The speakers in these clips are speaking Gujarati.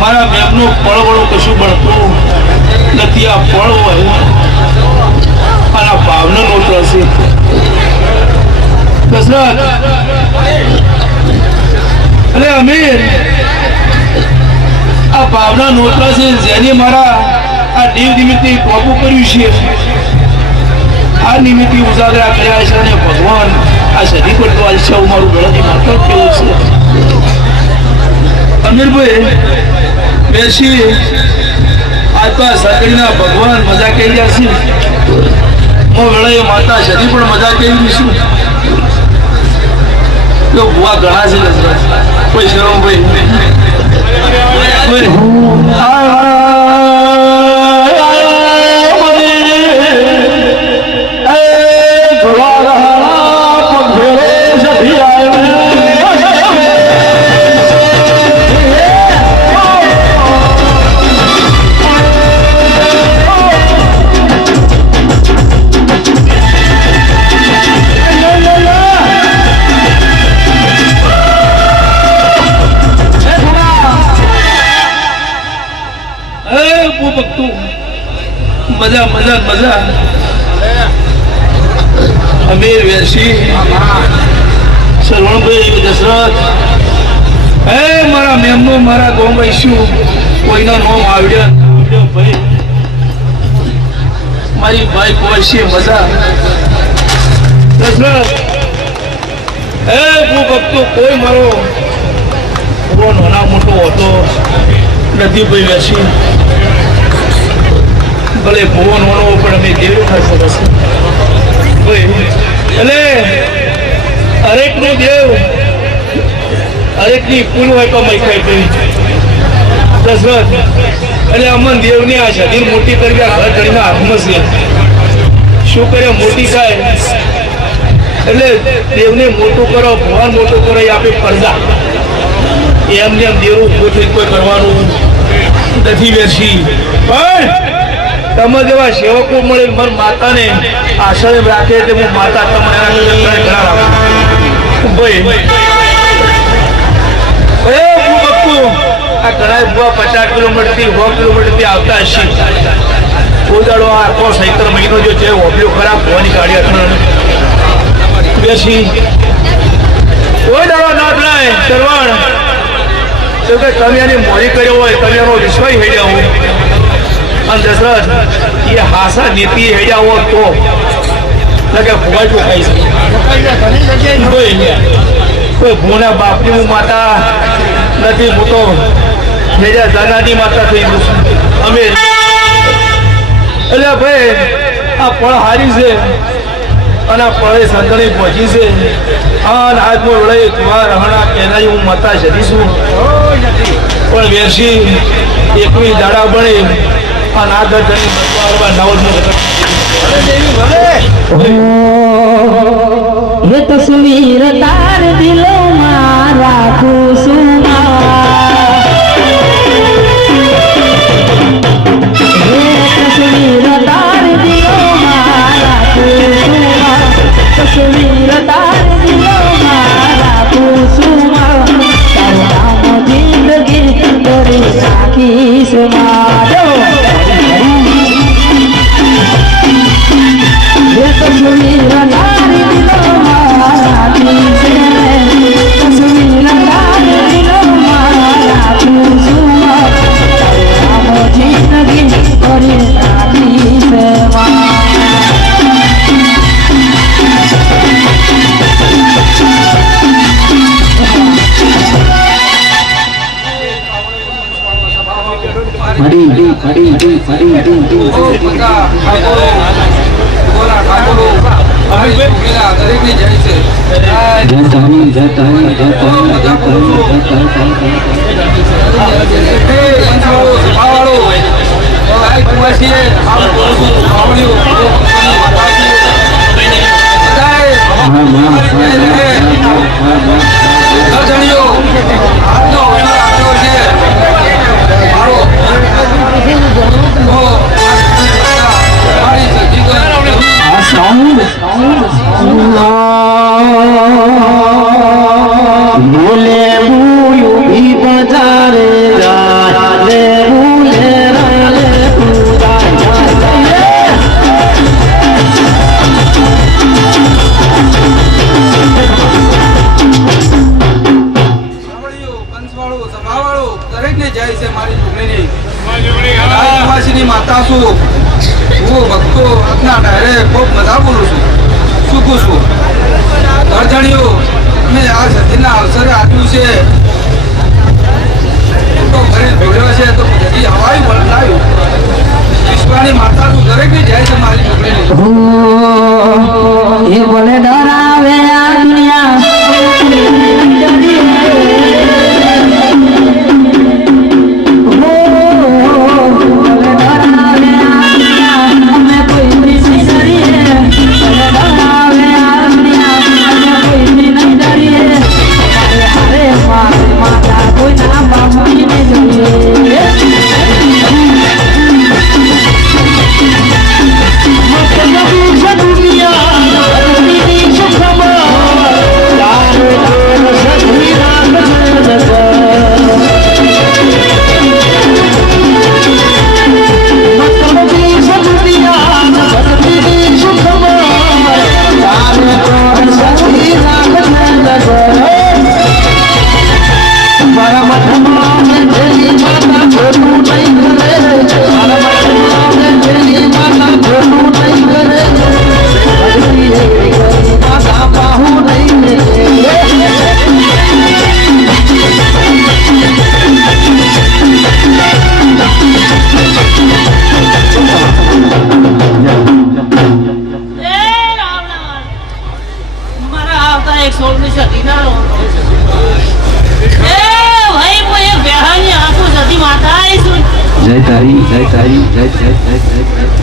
મારા મેમનું પળવળું કશું બળતું નથી. આ પળ હોય અને આ ભાવનો નોટ હશે. દશરથ અરે અમીર, આ ભાવના નોટલા છે જેને મારા આ દેવ નિમિત્તે ટોપું કર્યું છે. આ નિમિત્તે ઉજાગરા કર્યા છે અને ભગવાન આ સદી પર તો આલશે મારું ગળાની માત્ર કેવું છે. અમીરભાઈ બેસી આજ તો સકડીના ભગવાન મજા કરી રહ્યા છે. હું વેળાએ માતા સદી પણ મજા કરી છું. તો ભુવા ઘણા છે કોઈ શરમભાઈ મજા મજા મજા. અમીર વેરસી સરવણભાઈ દશરથ હે મારા મેમનો મારા ગોમભાઈ શું કોઈના નામ આવડ્યા ભાઈ મારી ભાઈ કોઈ મજા. દશરથ હે હું ભક્તો કોઈ મારો નાના મોટો હતો નથી ભાઈ વેરસી. ભલે ભુવન હોનો પણ અમે દેવ ખાસ એટલે હરેક નો દેવ હરેકની પુલ હોય તો મૈખાઈ કરી દશરથ એટલે અમન દેવની આ શરીર મોટી કરવી આ ઘર ઘડીના હાથમાં છે શું કરે મોટી થાય એટલે દેવને મોટું કરો ભગવાન મોટું કરો એ આપે પડદા એમને એમ દેવું ગોઠવી કોઈ કરવાનું નથી બેસી પણ તમે જેવા સેવકો મળે મારા માતાને આશ્રય રાખે એટલે હું માતા તમારે ભાઈ આ ઘણા બુઆ 50 કિલોમીટરથી 100 કિલોમીટરથી આવતા હશે ઉદાડો આખો સૈતર મહિનો જો છે ઓબ્યો ખરાબ હોવાની ગાડી અઠવાડિયે બેસી કોઈ દાડો ના થાય સરવાણ તો કે તમે એની મોરી કર્યો હોય તમે એનો વિશ્વાસ હેડ્યા હોય અને દશરથ એ હાસા નીતિ હેડ્યા હોય તો કે ભૂવા ચોખાઈ છે કોઈ ભૂના બાપની હું માતા નથી હું તો હેડ્યા દાદાની માતા થઈ ગયું અમે એટલે ભાઈ આ ફળ હારી છે અને આ ફળે સંતણી પહોંચી છે અને આજ હું વળે તુવા રહણા એના હું માતા જડીશું પણ વેરસી 21 દાડા બને અને આ દર્દની ये तस्वीर तार दिलो मारा खुशुमा ये तस्वीर तार दिलो मारा खुशुमा तस्वीर तार दिलो मारा खुशुमा तारो नाम जिंदगी तेरी साखी से मारो ये तस्वीर तार दिलो मारा तस्वीर तार दिलो मारा खुशुमा तारो नाम जिंदगी तेरी साखी से मारो बोले बुयू भी बजारे जा ले बुले रे पूजा માતા છું હું ભક્તો આપના ડાયરે ખૂબ મજા બોલું છું ચૂકું છું અર્જણીઓ અમે આ સતીના અવસરે આપ્યું છે તો ઘરે ભોગવ્યો છે તો પછી હવાઈ બોલાવ્યું વિશ્વાની માતા તું દરેકને જાય છે મારી છોકરીને ये बोले डरावे आ दुनिया તારી જય તારી જય જય જય જય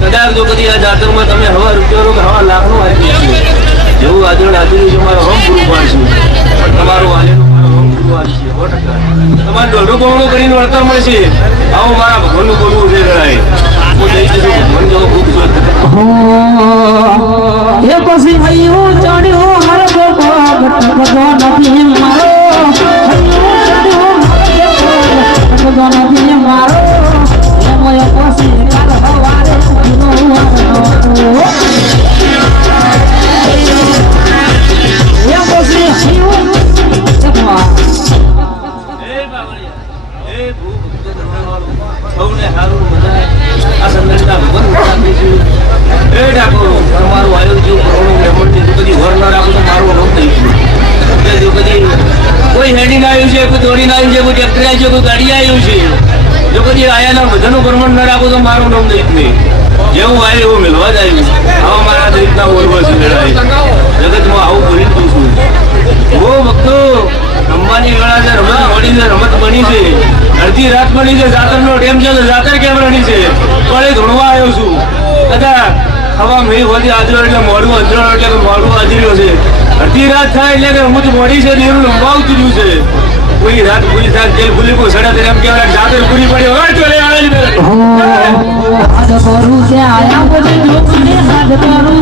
કદાચ જો કદી આ જાતરમાં તમે હવા રૂપિયો કે હવા લાખનો આપી જેવું આજળ આજુ મારો હમ પૂરું પાડશું પણ તમારું આલેનું મારો હમ પૂરું આવશે 100%. તમારે દોઢો બહોળો કરીને વળતર મળશે. આવો મારા ભગવાનનું બોલવું છે ગણાય હું જઈ જશું ભગવાન જેવો ખૂબ શોધ એ પછી હૈયું ચડ્યું હર ભગતો નથી મારો હૈયું ચડ્યું નથી મારો એમય પછી કાલ હવારે આવ્યું છે, કોઈ દોડીને આવ્યું છે, કોઈ ટ્રેક્ટર આવ્યું છે, કોઈ ગાડી આવ્યું છે. જો કદી આયાના બધાનું પ્રમાણ ન રાખો તો મારું નામ દઈશ નહીં. જેવું આવ્યું એવું મિલવા જ આવ્યું. આવા મારા દરેકના બોલવા છે જગતમાં આવું બોલી દઉં છું. ઓ ભક્તો, રમવાની વેળા છે, રમત મળી છે, રમત બની છે, અડધી રાત બની છે, જાતરનો ટેમ છે, જાતર કેમ રણી છે, પણ એ ધોણવા આવ્યો છું. કદા હવા મેં હોતી આજરો એટલે મોડું અંજરો એટલે મોડું આજર્યો છે. અડધી રાત થાય એટલે કે હું તો મોડી છે દેવું લંબાવતું રહ્યું છે. પૂરી રાત જેલ ભૂલી કોઈ સડા એમ કહેવાય જાતર પૂરી પડી હવે ચોલે હાથ કરું ત્યાં બધું જોઈને હાથ કરું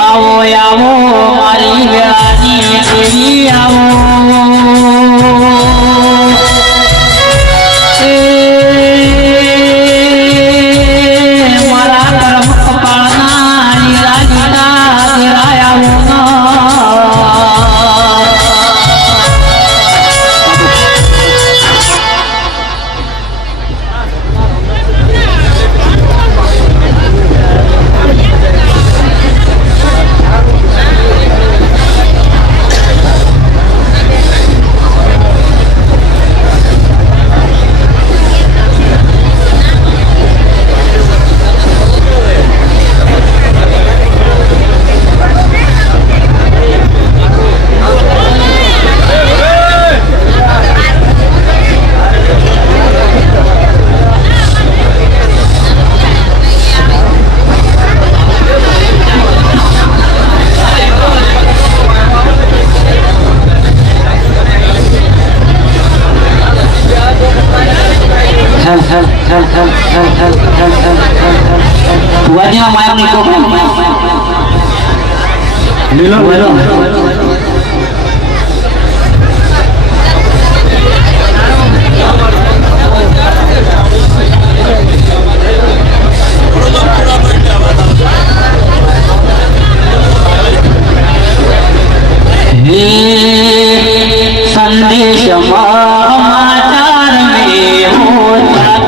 આવો આવો મારી વેળાની દેવી આવો મારા કર્મ કપાળના લીલા લીલા તેરા આવો Buatnya mayang niko. Lilo. संदेश समाचार में होता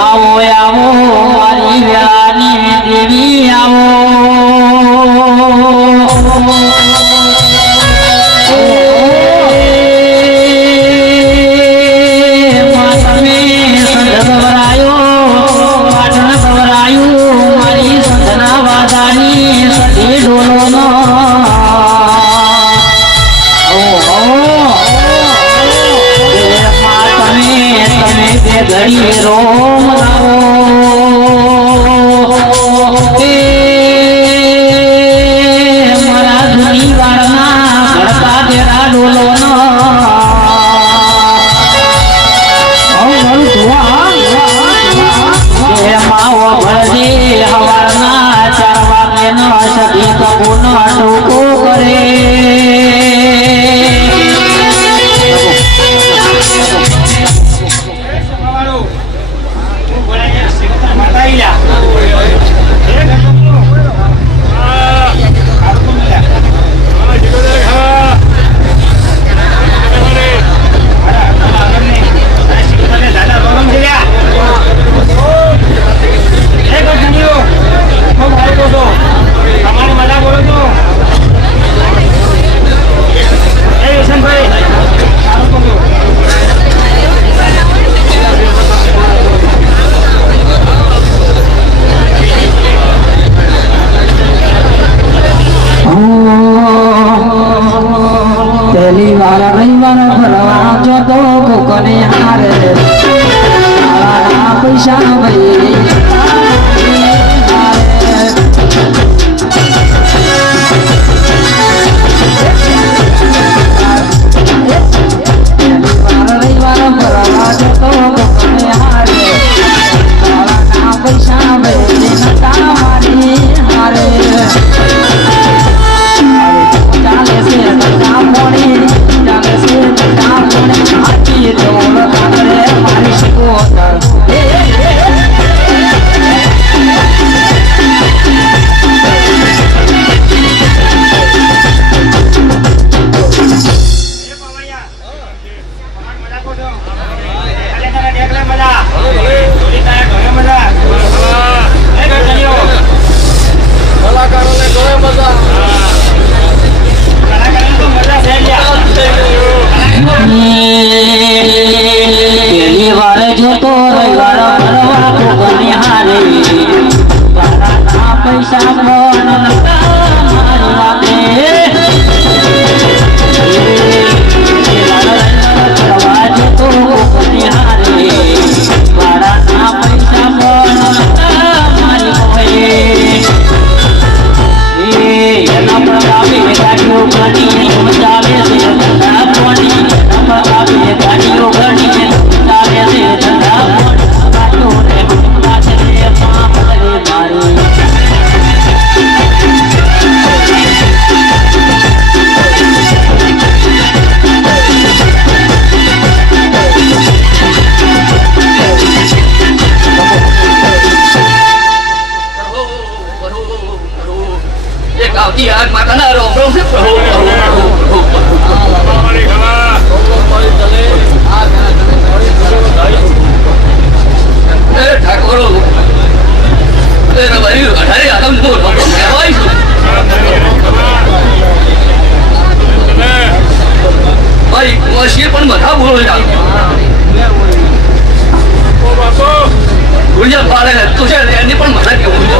આવો આવો મારી વેળાની દેવી આવો તમે સંત ગવરાયો પાટણ ગવરાયું મારી સંતના વાદાની સતી ડોલો ઘડી રોમ લાવો મારા ધૂની વાળના ઘડતા તેરા ડોલો માવો ભરજે હવારના 4 વાગે નો સતી કપૂનો ટોકો કરે તારા રવિવાર ફરવા જતો કોકને હારે તારા પૈસા ભાઈ રવિવાર ફરવા જતો કોકને હારે તારા પૈસા ભાઈ નતા મારી હારે ચાલે છે નતા મોડી ચાલે છે નતા મોડી આજી જોર કાગરે મારી શકોતર પહેલી વાર જોતો રવિવાર ફરવા કોકને હારે તારા પૈસા પણ નતા મારી વાતે ફરવા જતો કોકને હારે તારા પૈસા પણ નતા મારી વાતે એના પ્રતાપે ગાડીઓ ગાડી ચાલે છે ધંધા પાણી એના પ્રતાપે ગાડીઓ ગાડી ચાલે છે ધંધા પાણી ગાડીઓ રે હમણાં છે પાપ રે મારી એક આવતી આગ માતાના રોમ રોમ છે પ્રભુ ઠાકોરો ભાઈ 18 આદમ તો કહેવાય છે ભાઈ કોશી પણ બધા બોલો છે ગુંજા પાડે તું છે એની પણ મજા કેવું છે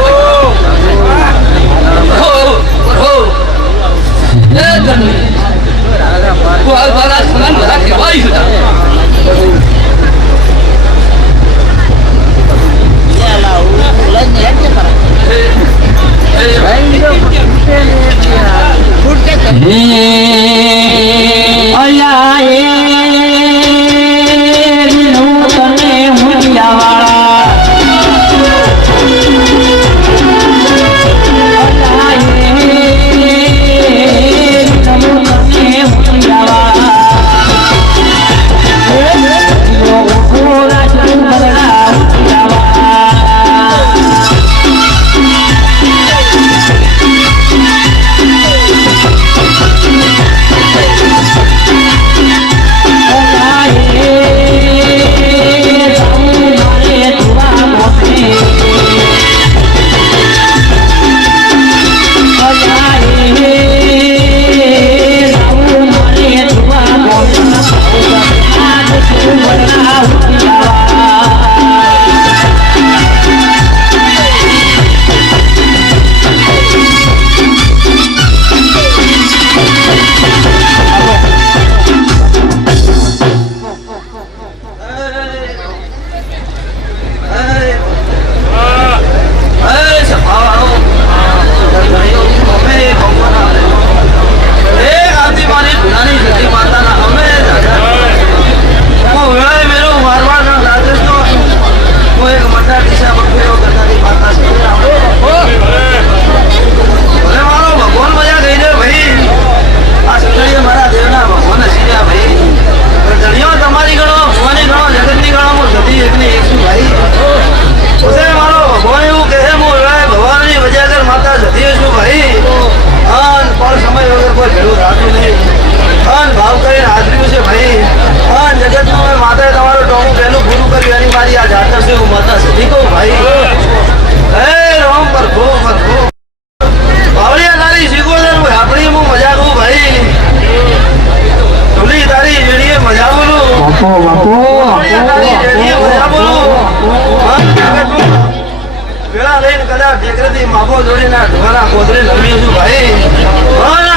માફો જોડીના ઢોરા કોદરે નમી છું ભાઈ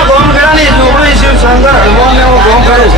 ગોમ ગળાની ઝૂંપડી શિવ શંકર હનુમાન ને હું ગોમ કરું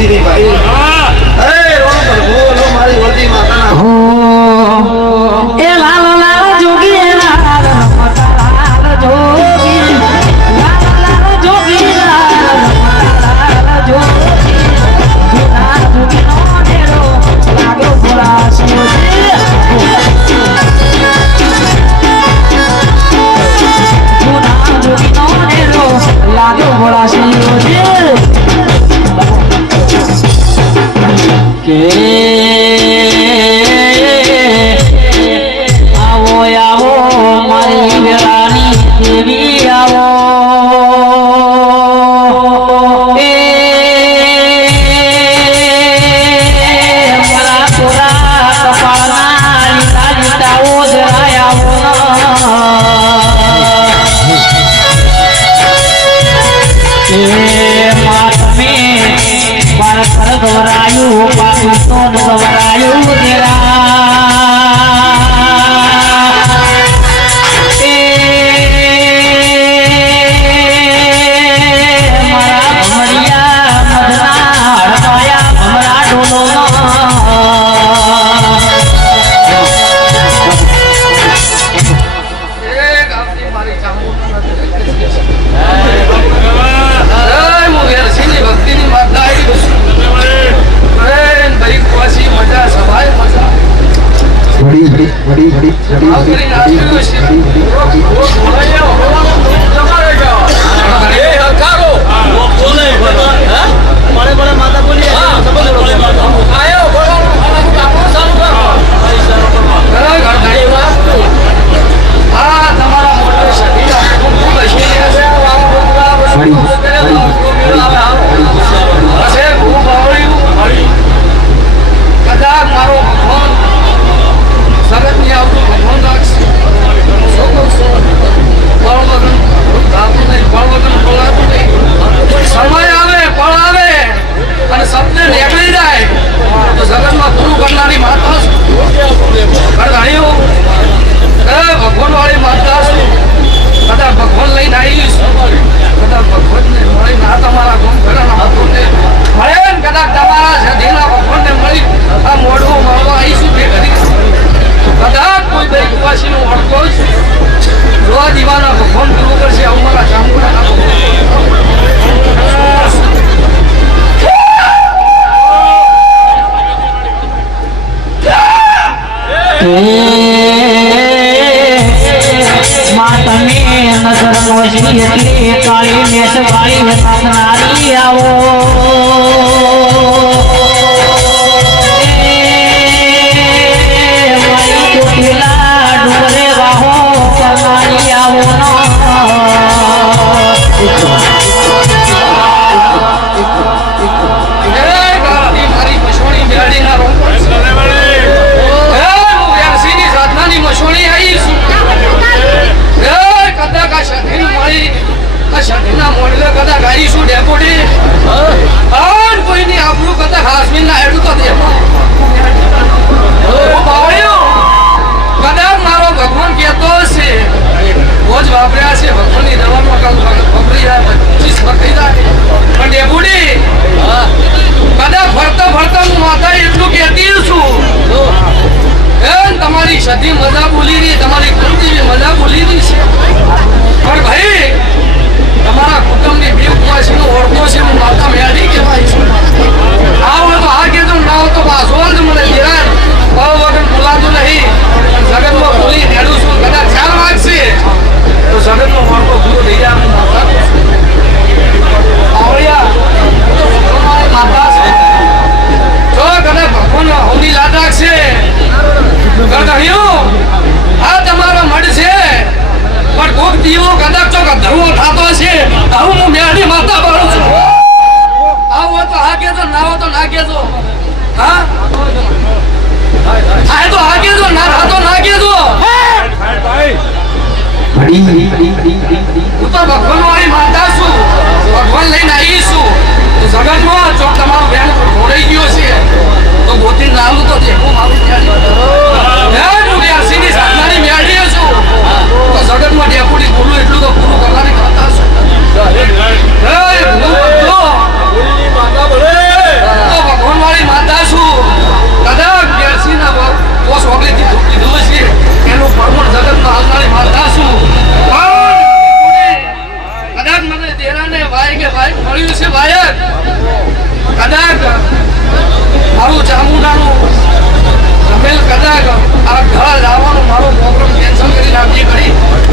આવતી રહી ભાઈ હો એ લાલ લાલ જોગી લાલ રમતા લાલ જોગી લાલ લાલ જોગી લાલ રમતા લાલ જોગી જુના જોગી નો નેરો લાગ્યો ભોળા શિવજી જુના જોગી નો નેરો લાગ્યો ભોળા શિવજી કે આવો આવો મારી વેળાની દેવી આવો એ મારા કોરા કપાળના લીલા લીલાઓ જરાય આવો એ મા તમે મારા ઘર ગવરાયું પાકિસ્તાન ગવરાયું તેરા એ મારા ભમરિયા મધના હડપાયા ભમરા ડોલો દીવાના ભગવાન પૂરો કરશે આવું મારા ચામુંડા માં તમે નજર નોશી એટલે કાળી મેષ વાળી સાસનારી આવો મારી ચોટીલા ડુંગરે વાહો કરનારી આવો મારી મસોણી બેડીના રોંગ મસોણી આવી કદાચ આ શાદીનું મળી આ શાદીના મોડલે કદાચ આવીશું ડેપોટી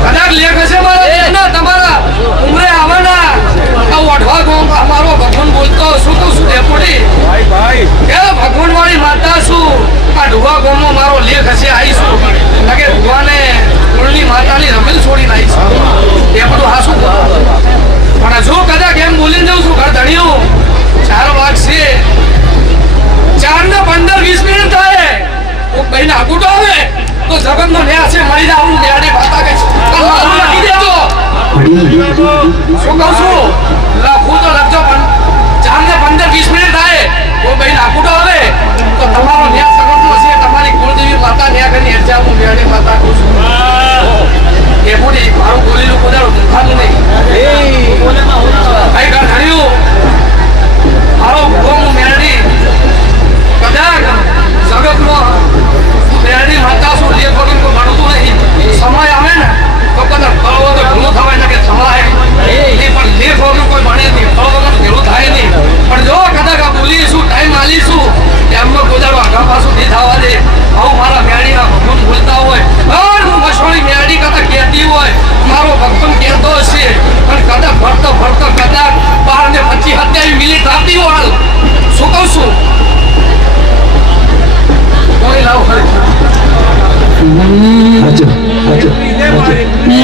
કદાચ લેખ હશે મારા દેશના તમારા ઉમરે આવવાના આ ઓઢવા ગામ અમારો ભગવાન બોલતો શું તો શું ડેપોટી એ ભગવાન વાળી માતા શું આ ઢુવા ગામમાં મારો લેખ હશે આવીશું લાગે ઢુવાને કુળની માતાની રમેલ છોડીને આવીશું એ બધું હાસું પણ જો કદાચ એમ બોલીને જાઉં છું ઘર ધણ્યું 4 વાગશે 4 ને 15-20 મિનિટ થાય કઈ નાખું આવે તો જગતનો ન્યાય છે મળી જાવ હું ન્યાય વાતા કે લખી દેજો શું કહું છું લખું તો લખજો પણ 4 ને 15-20 મિનિટ થાય તો કઈ નાખું આવે તો તમારો ન્યાય જગતનો છે તમારી કુળદેવી માતા ન્યાય કરી હેરજા હું ન્યાય માતા કહું છું એ બોલી મારું બોલેલું પોતાનું દુખાનું નહીં કઈ ઘર ધણ્યું મારો ગોમ મેરડી કદાચ જગતનો મેરડી માતા શું લે વગર કોઈ ભણતું નહીં સમય આવે ને તો કદાચ ફળ વગર ભૂલું થવાય ને કે સમય એ પણ લે વગર કોઈ ભણે નહીં ફળ વગર ભેળું થાય નહીં પણ જો કદાચ આ બોલીશું ટાઈમ આલીશું એમનો ગોદાડો આગા પાછું નહીં થવા દે આવું મારા મેરડીના ભગવાન બોલતા હોય હું મસોળી મેરડી કદાચ કહેતી હોય મારો ભગવાન કહેતો હશે પણ કદાચ ભરતો કદાચ 12 ને 25 મિનિટ આપી હોય શું કહું છું કોઈ લાવ ખરી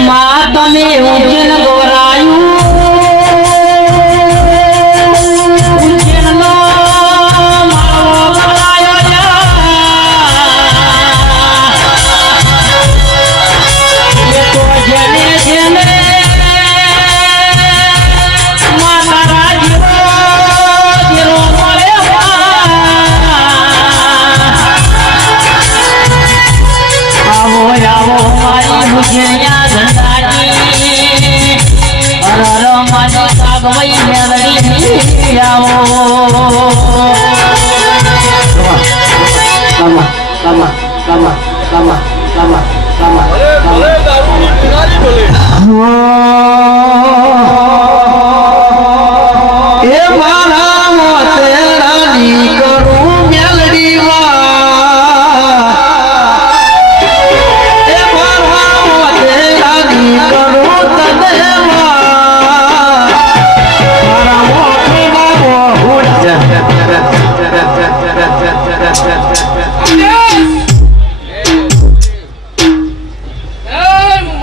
માં તમે ઉજ્જૈન ગોરાયું ઉજ્જૈનનો માળો ગોરાયો એ તો જેને જેને માતા રાજીરો જીરો મળે આવો મારી મુજિયા ધંધાની અરર મારી કાગવઈ મેલડી આવો એ મારા મોતે રાની કરું મેલડી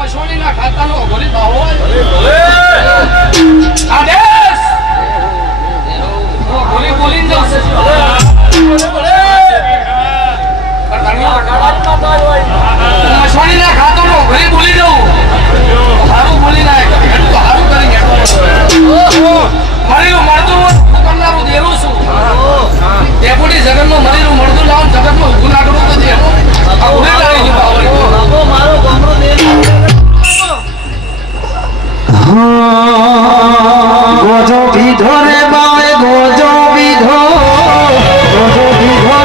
મસોળીના ખાતાનો ભરી બાવો આદેશ બોલીને જાઉં મસોળીના ખાતાનો ભરી બોલી જાઉં સારું બોલી નાખ તો સારું કરી મળ્યું મળતું કરનારું દેરું છું ડેપોટી જગતનો મળેલું મળતું લાવ જગતમાં ઊભું નાખડું તો દે આ ઉડે લાવી ગયું મારો ગમરો દે ગોજો પીધો રે બાવે ગોજો પીધો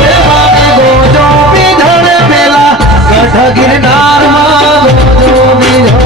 રે બાવે ગોજો પીધો રે પેલા ગઢ ગિરનારમાં ગોજો પીધો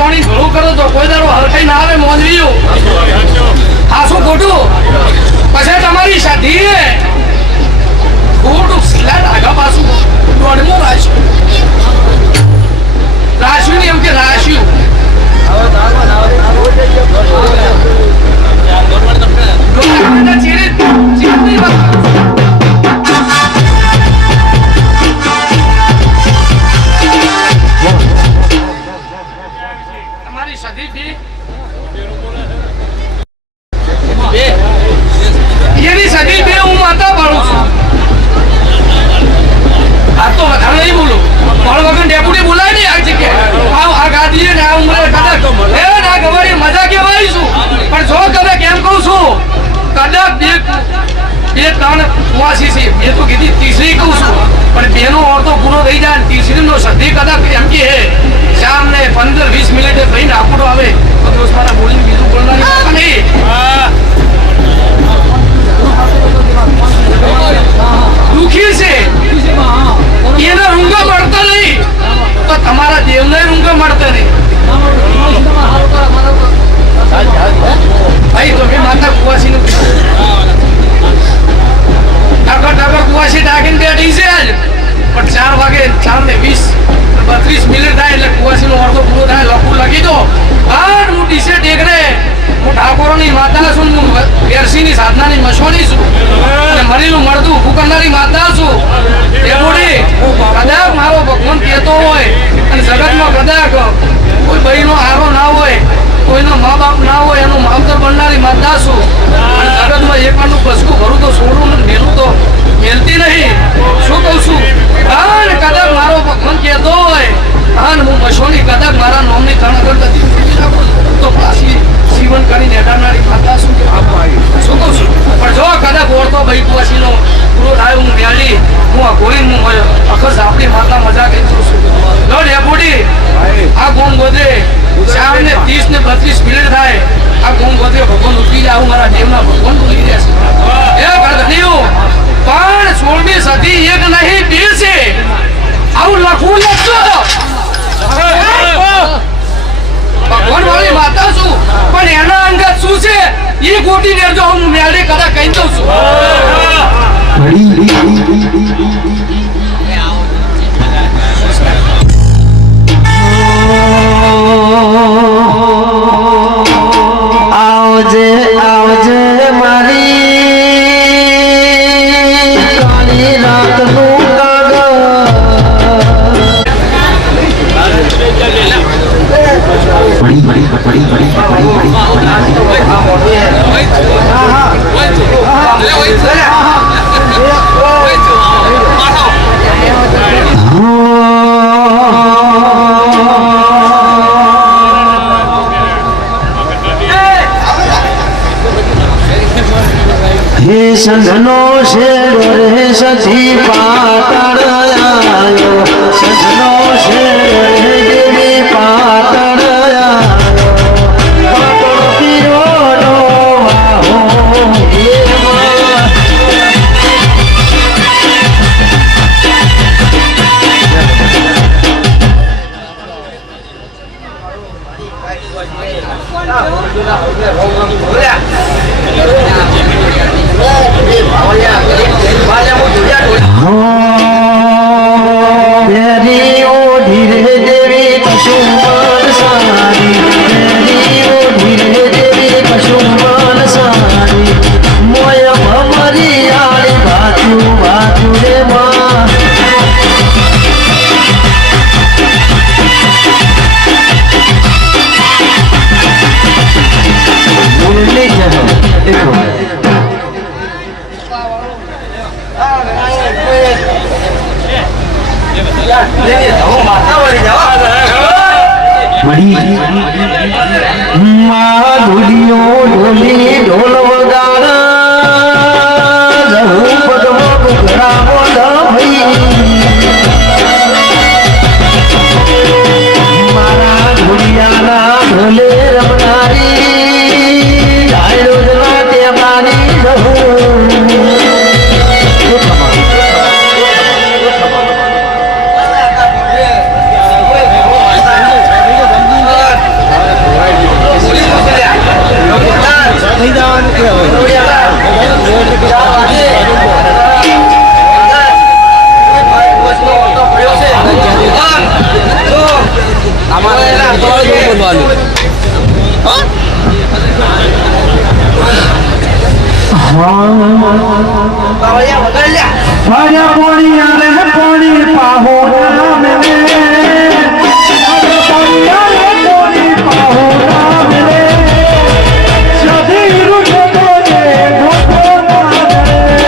તોણી ઘણું કરો તો કોઈ દાડો હરખાઈ ના આવે મોંજવીઓ આ શું ખોટું પછી તમારી સાથી ખોટું સિલાટ આગા પાછું દોડમું રાખ્યું રાશ્યું ને એમ કે રાશ્યું તમારી સદી એની સદી બે હું માતા પાડું છું આ તો વધારે નહીં બોલું મારો વગર ડેપુટી બોલાય નહીં આ જગ્યાએ આ ગાદીએ ને આ ઉમરે કદાચ એ ના ગવાડી મજા કેવાય છું પણ જો તમે કેમ કહું છું કદાચ બે ત્રણ કુવાસી છે બે તો કીધી તીસરી કહું છું પણ બેનો ઓરતો પૂરો થઈ જાય તીસરી નો સદી કદાચ એમ કે હે શામ ને 15-20 મિનિટે ભાઈ નાખોડો આવે તો દોસ્ત મારા બોલીને બીજું બોલનારી નહીં દુખી છે એને રૂંગા મળતા નહીં તો તમારા દેવને રૂંગા મળતા નહીં ભાઈ તો મેં માતા કુવાસી નું ટાકા કુવાસી ટાકીને બેઠી છે આજ પણ 4 વાગે 4:20-32 મિનિટ થાય એટલે કુવાસી નો અડધો પૂરો થાય લખું લખી દો હા હું ડીસે ટેકરે હું ઠાકોરોની માતા છું હું વેરસીની સાધનાની મસોની છું અને મરીનું મળતું ઊભું કરનારી માતા છું એ બોડી કદાચ મારો ભગવાન કહેતો હોય અને જગતમાં કદાચ કોઈ બહેનો હારો ના હોય કોઈનો મા બાપ ના હોય એનું માવતર બનનારી માતા છું અને જગતમાં એકવાનું બસકું ભરું તો છોડું ને મેલું તો મેલતી નહીં શું કહું છું અને કદાચ મારો ભગવાન કહેતો હોય અને હું મસોની કદાચ મારા નોમની ત્રણ અગરબત્તી તો પાછી જીવન કરીને હેડાનારી માતા શું કે શું કહું છું પણ જો કદાચ ઓળતો ભાઈ કુવાસીનો પૂરો થાય હું મેળી હું આ ગોળીને હું અખર આપણી માતા મજા કહી દઉં છું લોડ હે બોડી આ ગોમ ગોદરે 4:30-32 મિનિટ થાય આ ગોમ ગોદરે ભગવાન ઉઠી જાય મારા દેવના ભગવાન ઉઠી રહેશે એ ગણધણીઓ પણ 16મી સદી એક નહીં બે છે આવું લખવું લખજો ભગવાન વાળી માતા છું પણ એના અંગત શું છે એ ગોટી દેજો હું મેળે કદા કહી દઉં છું આવજે આવજે મારી કાળી રાતનું કાગળ હે સંધનો શેરો રે સજી પાટણ આયો સંધનો શેરો રે દેવી પાટણ આયો પાટણ પીરોનો વાહો તેરી ઓઢી રે દેવી કશુંબન સારી તેરી ઓઢી રે દેવી કશુંબન સારી મોય ભમરી આળી ભાતું ભાતું રે માં બોલની જહો દેખો માધુડીઓ ઢોલી ઢોલ વગાડા જહુ પગમો ઘરા મોઢા ભઈ મારા ઢોલિયાના ઢોલે રમનારી ડાયરો જલા તેમાની જહુ પાણી આરે પાણી પાહો નામ રે પાણી પાહો નામ રે સધી રૂઠ બોલે ભોગો નામ રે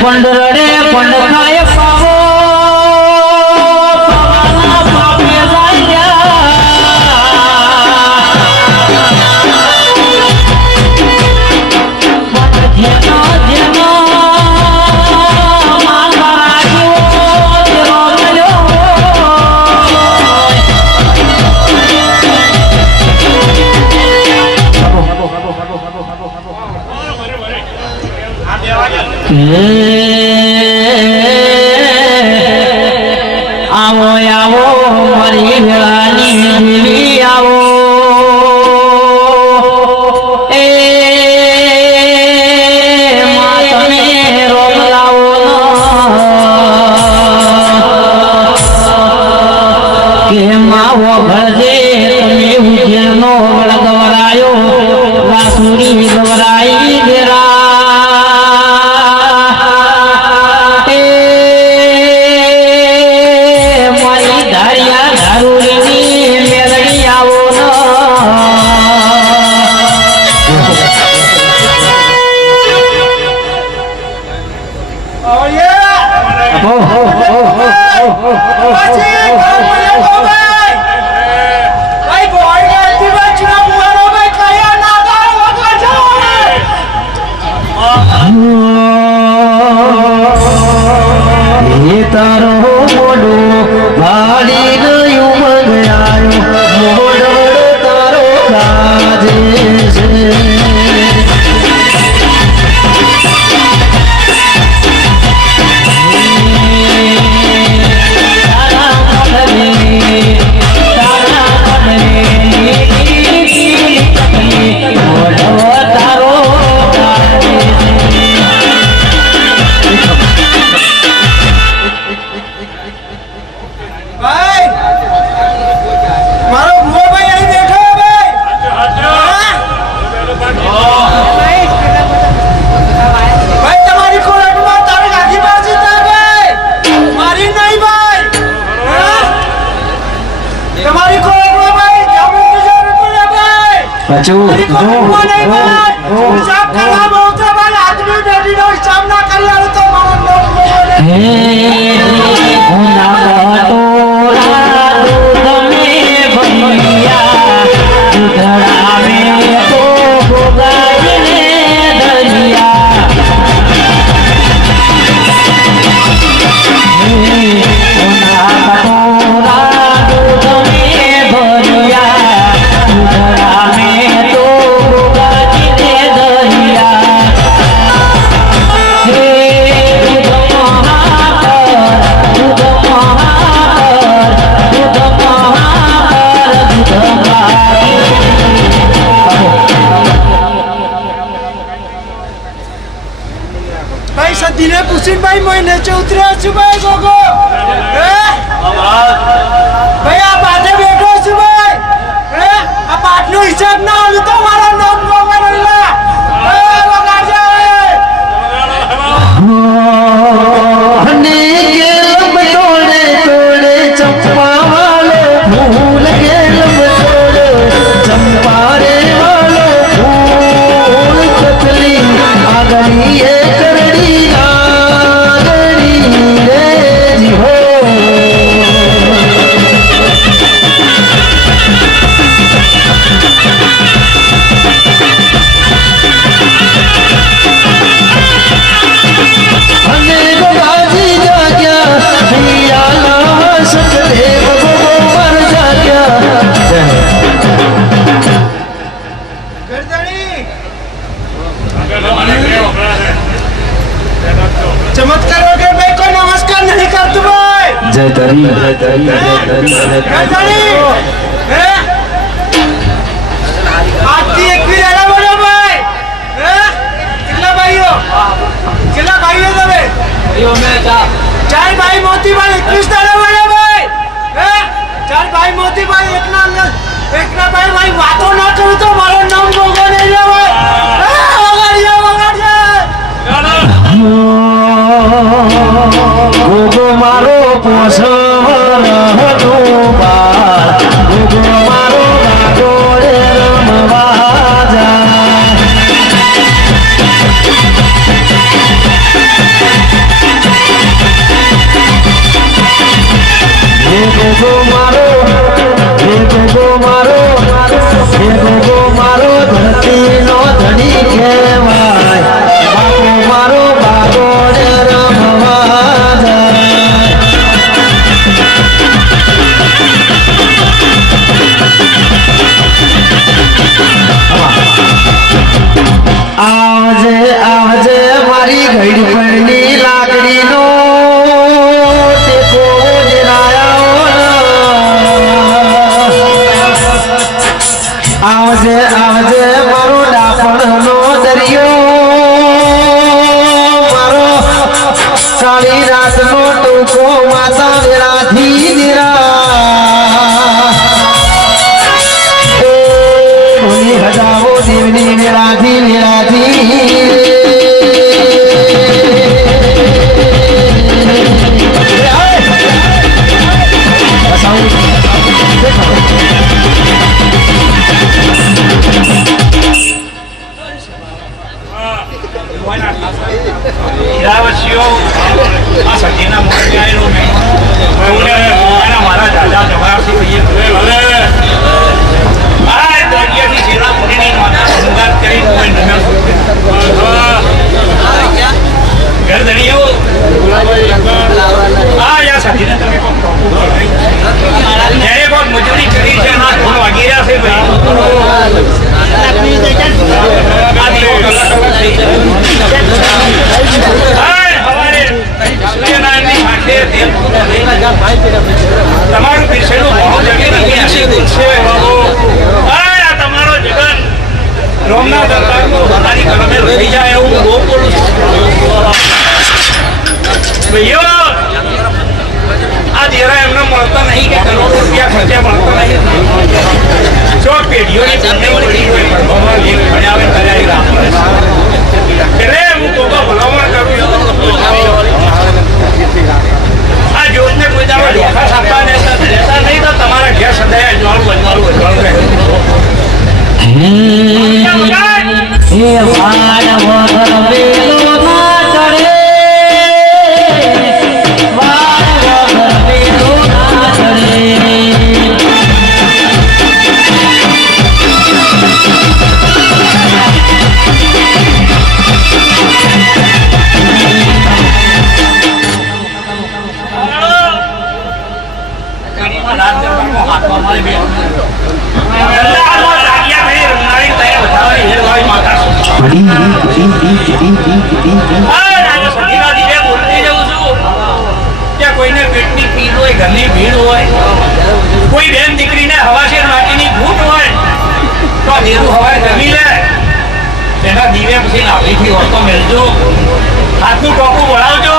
पंडरडे पंड खाय पावो पवाना पापे जाया पंड धेनो धेनो मान बारायो तेरो मलो આવો આવો મારી વેળાની દેવી આવો એ માં તમે રોગ લાવો કે માવો ભળજે તમે ઉજેરનો વળગવરાયો વાસુરી ગવરાઈ દેરા તારો મોડો ભાડી ગયું મંગાયો મોડો તારો ગાજે છે દિને કુશિનભાઈ મોય નીચે ઉતર્યા છું ભાઈ ગોગો ભાઈ આ પાટે બેઠો છું ભાઈ આ પાટનો હિસાબ ના આવ્યો તો મારા નામ ગોગો રહેલા અને ગેલમ તોડે તોડે ચંપા વાલો ફૂલ ગેલમ તોડે ચંપા રે વાલો ફૂલ ચકલી આગળી એ કરડી આગળી રે જીહો જય ધરી જય ધરી જય ધરી જય ધરી આજથી 21 એના બોલો ભાઈ કેટલા ભાઈઓ તમે ચાર ભાઈ મોતીભાઈ 21 દાડા બોલો ભાઈ ચાર ભાઈ મોતીભાઈ એકના ભાઈ વાતો ના કરું તો મારું નામ ગોગો નહીં લેવાય ગોગો મારો પોસર બાર ગોગો મારો ગાગોળે રમવા જાય હે ગોગો મારો ધરતીનો ધણી કહેવાય બાપો મારો બાગોળે રમવા જાય આવજે આવજે મારી ઘડપણની લાકડીનો ટેકો આવજે આવજે મારો ડાપણનો દરિયો મારો કાળી રાતનો ટૂંકો માતા વેરાથી નિરા એ ભૂલી હજાવો દેવની વેરાથી હીરાવશીઓ આ સજીના મોઢે આવેલો નહીં મારા દાદા જવાબથી કહીએ આ દરિયાની શેરા મુનિની માતા સંગાત કરી કોઈ નમ્યો ઘર દરિયો આ યા સજીને તમે કોઈ જ્યારે કોઈ મજૂરી કરી છે ના ધૂળ વાગી રહ્યા છે તમારું પીછેનું બહુ જમીન તમારો જગન રોમના દરબારનો તમારી કરમે રહી જાય એવું બહુ બોલું છું ભાઈઓ આ દેરા એમને મળતા નહીં કે કરોડ રૂપિયા ખર્ચે મળતા નહીં જો પેઢીઓની પુણ્યવળી હોય ભગવાન એક ભણાવે કર્યા રામ એટલે હું કોકો ભલામણ કરું આ જોતને કોઈ દાવા ધોખા છાપવા લેતા નહીં તો તમારા ઘેર સદાય અજવાળું હે વાડ વગર વેલો ના ચડે વાડ વગર વેલો ના ચડે કોઈને પેટની પીડ હોય ઘરની ભીડ હોય કોઈ બેન દીકરીને હવાશેર માટીની ઘૂંટ હોય તો દેરું હવાએ જમી લે તેના દીવે પછી નાભીથી હોતો મેળજો હાથનું ટોપું વળાવજો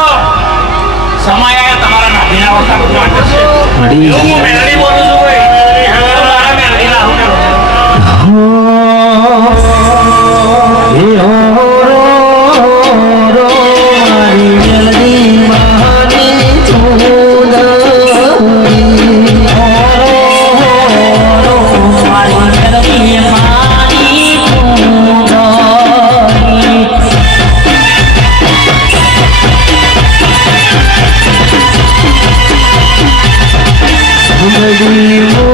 સમય તમારા નાભીના હોતા ભગવાન કરશે હું મેળવી બોલું છું ભાઈ મારા મેળવી લાવું Hare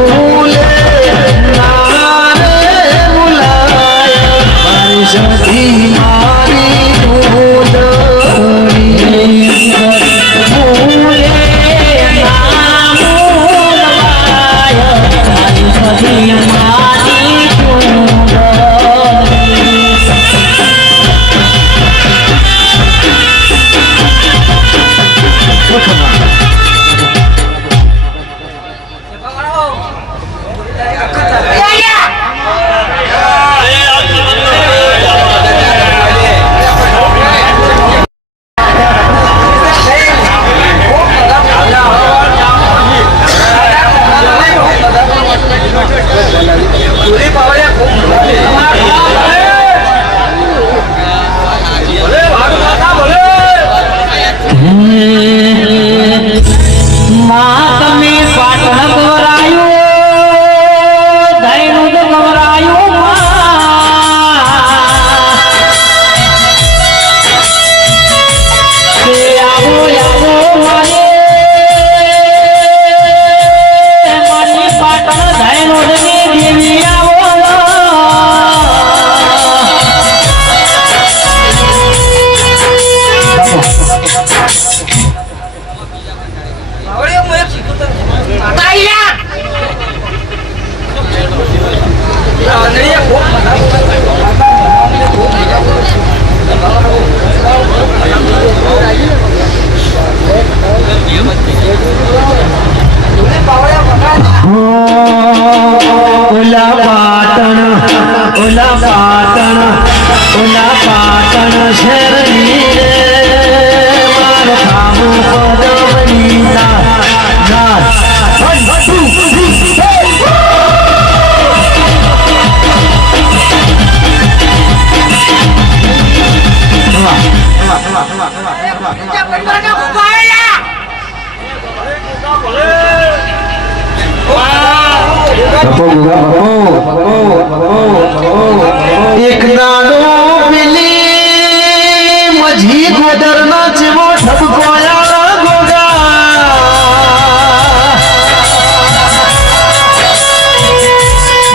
ગદરના ચીવો ઠપકોયા ગોગા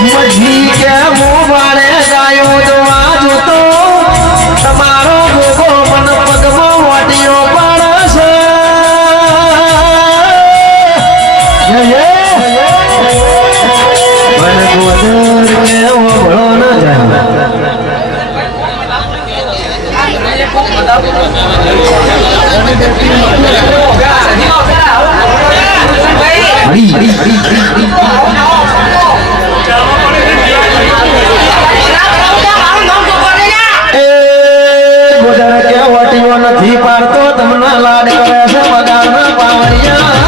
મજી કે મોવાળે ગાયો દવા જોતો તમારો ગોગો મન પગમાં વાટીઓ પાડશે મન ગોદર કે ઓળો ન જાય નથી પાડતો તમને લાડ કરે છે વગાડના પાવડિયા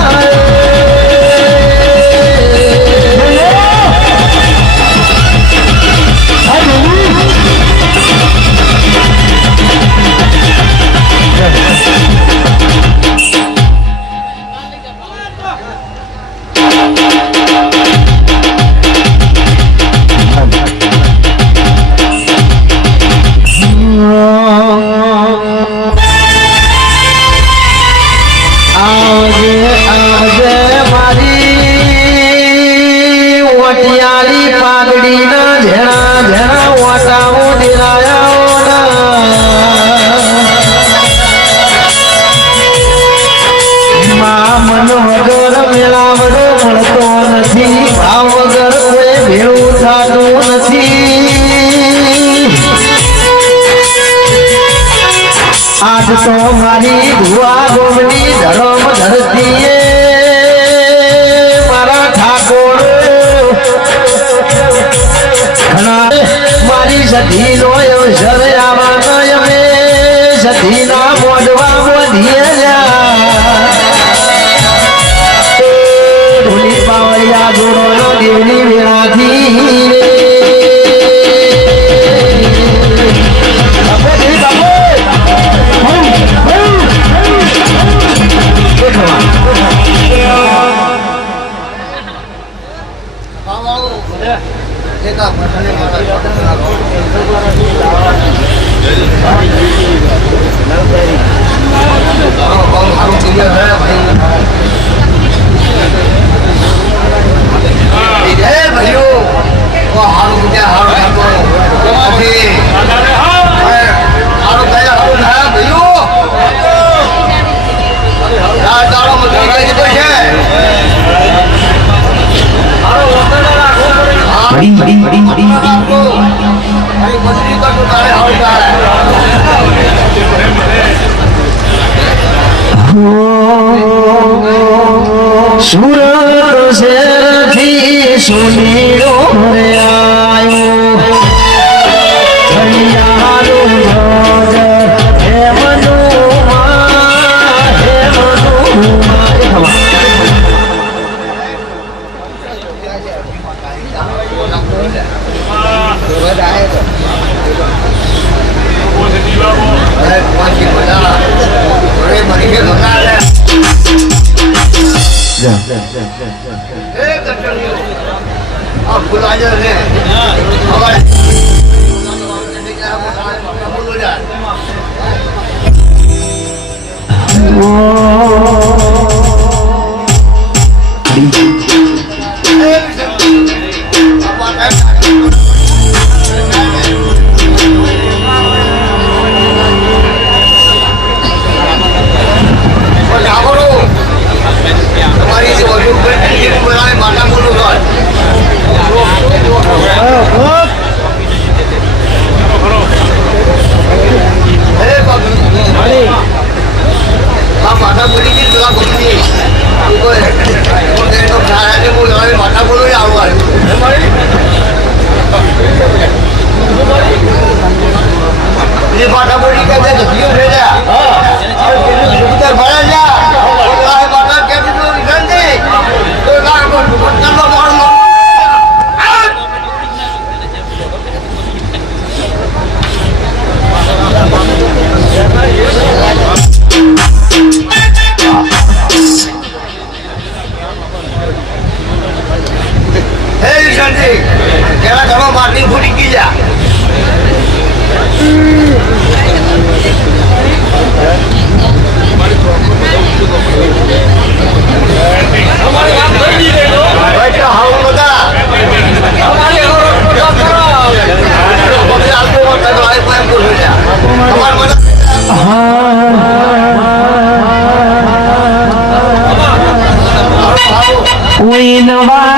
આજ તો મારી ધુઆ ગોમની ધરમ ધરતીએ મારા ઠાકોર મારી સધી નો અવસર આવવાનો અમે સધી ના મોઢવા મોઢીએ ઢોલી પાવડિયા જોડો દેવની વેળાથી સુરત શહેરથી સુનીરો આવ્યો હરિયાળું જોજ હેમનું વા